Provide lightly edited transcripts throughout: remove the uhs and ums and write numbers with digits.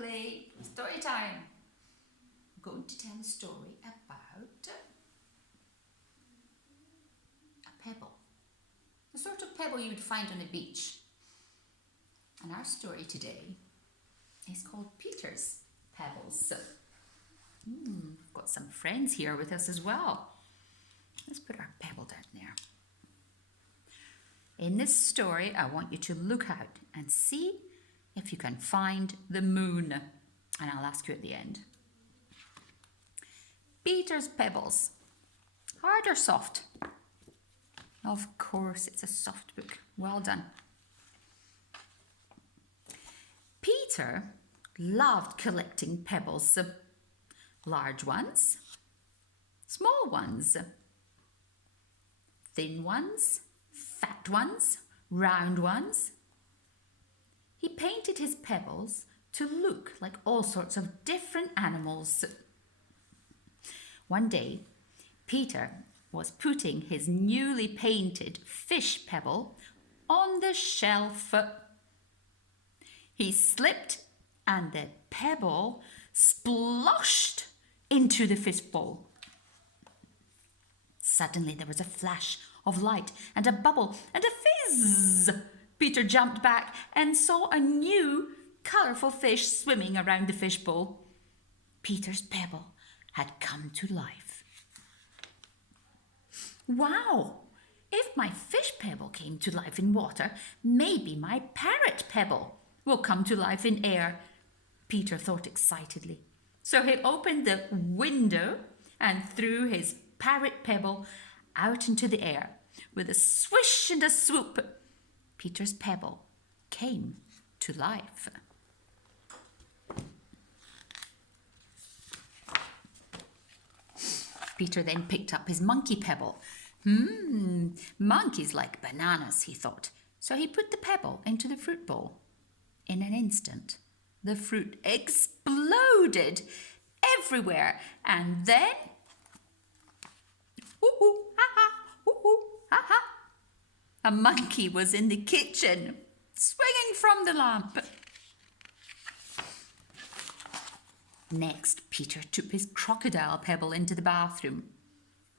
exactly. Story time. I'm going to tell a story about a pebble. The sort of pebble you would find on a beach. And our story today is called Peter's Pebbles. We've got some friends here with us as well. Let's put our pebble down there. In this story, I want you to look out and see if you can find the moon. And I'll ask you at the end. Peter's Pebbles. Hard or soft? Of course, it's a soft book. Well done. Peter loved collecting pebbles. Large ones, small ones, thin ones, fat ones, round ones. He painted his pebbles to look like all sorts of different animals. One day, Peter was putting his newly painted fish pebble on the shelf. He slipped and the pebble splashed into the fish bowl. Suddenly there was a flash of light and a bubble and a fizz. Peter jumped back and saw a new colourful fish swimming around the fish bowl. Peter's pebble had come to life. Wow! If my fish pebble came to life in water, maybe my parrot pebble will come to life in air, Peter thought excitedly. So he opened the window and threw his parrot pebble out into the air. With a swish and a swoop, Peter's pebble came to life. Peter then picked up his monkey pebble. Monkeys like bananas, he thought. So he put the pebble into the fruit bowl. In an instant, the fruit exploded everywhere, and then, a monkey was in the kitchen, swinging from the lamp. Next, Peter took his crocodile pebble into the bathroom.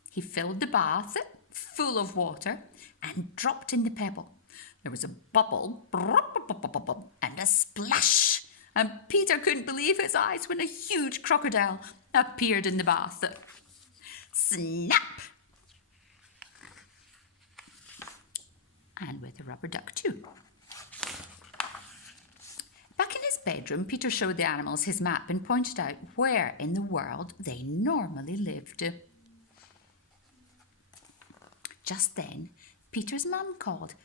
He filled the bath full of water and dropped in the pebble. There was a bubble and a splash, and Peter couldn't believe his eyes when a huge crocodile appeared in the bath. Snap! And with a rubber duck too. Back in his bedroom, Peter showed the animals his map and pointed out where in the world they normally lived. Just then, Peter's mum called,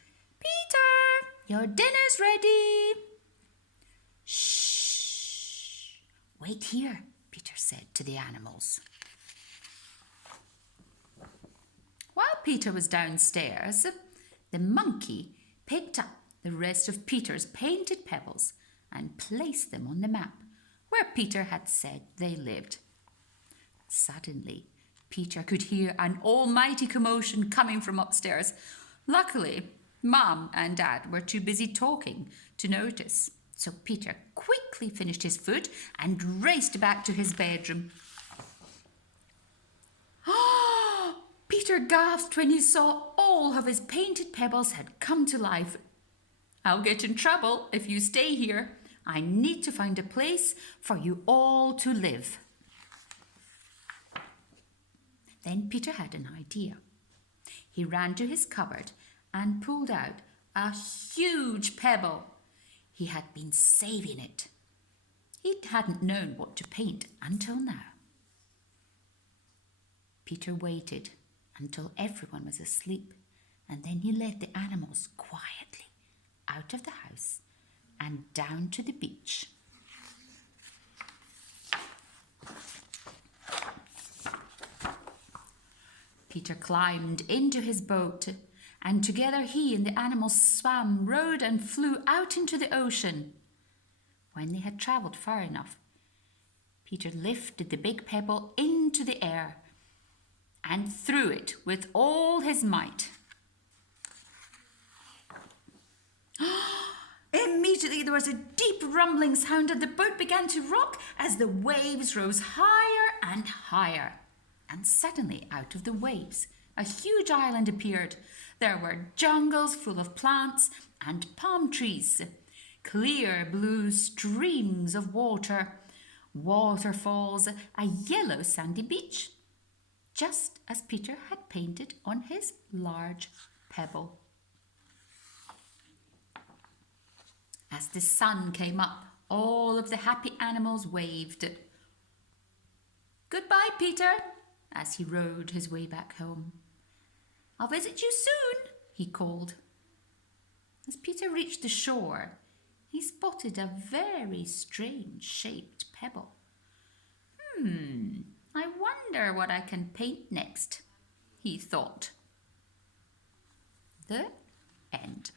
"Peter, your dinner's ready." "Shh, wait here," Peter said to the animals. While Peter was downstairs, the monkey picked up the rest of Peter's painted pebbles and placed them on the map where Peter had said they lived. Suddenly, Peter could hear an almighty commotion coming from upstairs. Luckily, Mum and Dad were too busy talking to notice, so Peter quickly finished his food and raced back to his bedroom. Peter gasped when he saw all of his painted pebbles had come to life. "I'll get in trouble if you stay here. I need to find a place for you all to live." Then Peter had an idea. He ran to his cupboard and pulled out a huge pebble. He had been saving it. He hadn't known what to paint until now. Peter waited until everyone was asleep, and then he led the animals quietly out of the house and down to the beach. Peter climbed into his boat, and together he and the animals swam, rowed and flew out into the ocean. When they had travelled far enough, Peter lifted the big pebble into the air and threw it with all his might. Immediately Immediately there was a deep rumbling sound and the boat began to rock as the waves rose higher and higher. And suddenly out of the waves a huge island appeared. There were jungles full of plants and palm trees, clear blue streams of water, waterfalls, a yellow sandy beach, just as Peter had painted on his large pebble. As the sun came up, all of the happy animals waved. "Goodbye, Peter," as he rowed his way back home. "I'll visit you soon," he called. As Peter reached the shore, he spotted a very strange shaped pebble. I wonder what I can paint next," he thought. The end.